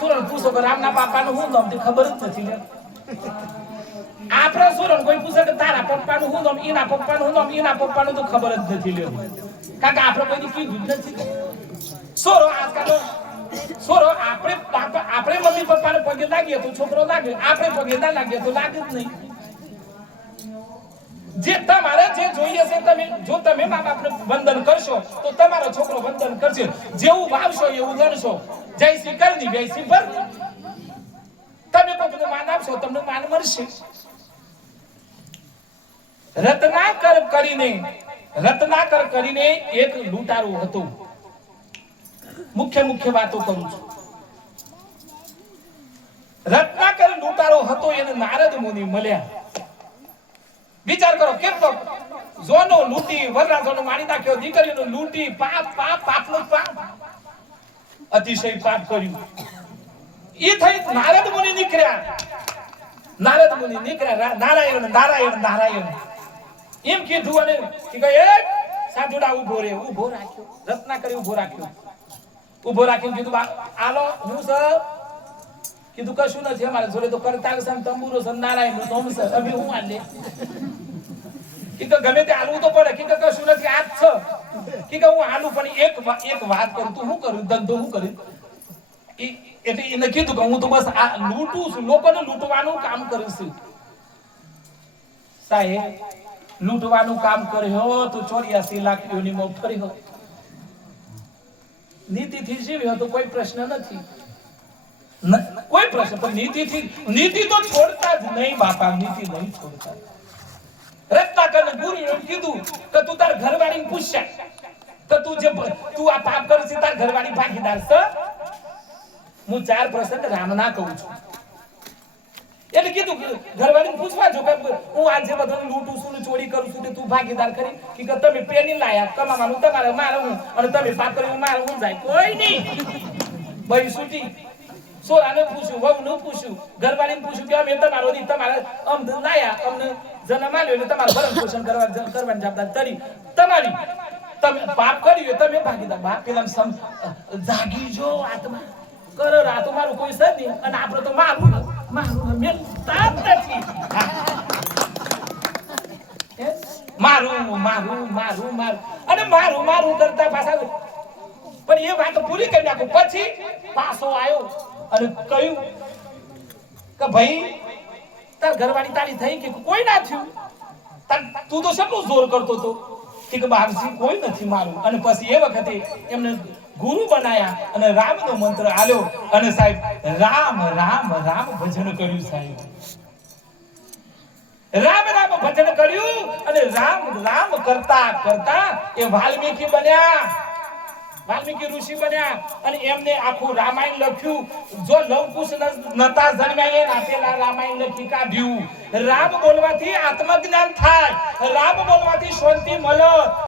સુરણ પૂછો કે રામના બાપાનું શું નામ તે ખબર જ નથી લે. આપણા સુરણ કોઈ પૂછે કે તારા પપ્પાનું શું નામ, એના પપ્પાનું શું નામ, એના પપ્પાનું તો ખબર જ નથી લે. કારણ કે આપણે કોઈ કીધું જ નથી. સોરો આજકાલ સોરો આપણે મમ્મી પપ્પાને પગે લાગીએ તો છોકરો લાગે, આપણે પગે ના લાગીએ તો લાગે જ નહીં. જે તમારે જે જોઈએ છે તમે જો તમે મા બાપને વંદન કરશો તો તમારો છોકરો વંદન કરશે. જેવું વાવશો એવું ગણશો. જય શ્રી કરની જય શ્રી પર તમે કોઈને માન આપશો તમને માન મળશે. રત્નાકર કરીને એક લૂંટારો હતો. મુખ્ય વાતો કરું છું. રત્નાકર લૂંટારો હતો એને નારદ મુનિ મળ્યા. વિચાર કરો કેટલો જોનો લૂંટી વરરાજાનો મારી નાખ્યો, દીકરીનો લૂંટી પાપનો પાપ અતિશય પાપ કર્યું. ઈ થઈ નારદ મુનિ નીકળ્યા. નારાયણ એમ કીધું અને કે એ સાધુડા ઉભો રાખ્યો. રત્નાકરે ઉભો રાખ્યો કીધું આલો હું સર કીધું કશું નથી અમારે જોડે તો કરતાલ સન તંબુરો સન નારાયણ નું નોમ સર અભી હું આલે કીધું ગમે તે આલવું તો પડે. કીધું કશું નથી આજ છે કીધું હું આલુ પણ એક વાત કરું તું શું કરું ધંધો હું કરું એટલે એને કીધું કે હું તો બસ આ લૂંટું છું, લોકોને લૂંટવાનું કામ કરું છું. સાહેબ લૂંટવાનું કામ કર્યો તો 84 લાખ ની મોત કરી હો. નીતિથી જીવ્યો તો કોઈ પ્રશ્ન નથી, કોઈ પ્રશ્ન પણ નીતિ તો છોડતા જ નહીં બાપા, નીતિ નહીં છોડતા. રત્નાકરને ગુરુએ કીધું કે તું તાર ઘરવાળીને પૂછ્યા કે તું આ પાપ કરે છે તાર ઘરવાળી ભાગીદાર છે. હું 4 પ્રસંગ રામના કહું છું. એટલે કીધું ઘરવાળીને પૂછવા જો કે હું આજે બધાને લૂંટું છું ને ચોરી કરું છું ને તું ભાગીદાર ખરી કે તમે પેની લાયા કમાવાનું તમારે મારું અને તમે પાપ કર્યું મારું હું જાય કોઈ નહીં. ભાઈ છૂટી સોરાને પૂછ્યું, વહુને પૂછ્યું, ઘરવાળીને પૂછ્યું કે અમે તમારો દી તમારે અમને લાયા અમને જન્મ આલ્યો એટલે તમારું ભરણ પોષણ કરવાની જવાબદારી તમારી. તમે પાપ કર્યું તમે ભાગીદાર. બાપ પેલા જાગી જો આત્મા કરો આ તો મારું કોઈ છે નહીં અને આપણે તો મારું મેં તાપ નથી. મારું અને મારું કરતા પાછા પણ એ વાત પૂરી કરી નાખો. પછી પાછો આવ્યો અને કહ્યું કે ભાઈ તાર ઘરવાળી તારી થઈ કે કોઈ ના થયું, તું તો શેનું જોર કરતો હતો કે બાપજી કોઈ નથી મારું. અને પછી એ વખતે એમને ગુરુ બનાયા અને રામનો મંત્ર આલ્યો અને સાહેબ રામ ભજન કર્યું. સાહેબ રામ ભજન કર્યું અને રામ કરતા એ વાલ્મીકી બન્યા, વાલ્મીકી ઋષિ બન્યા અને એમને આખું રામાયણ લખ્યું. જો લવકુશ નતા જન્મ્યા એ આપેલા રામાયણ લખી કાઢ્યું. રામ બોલવાથી આત્મજ્ઞાન થાય, રામ બોલવાથી શાંતિ મળે.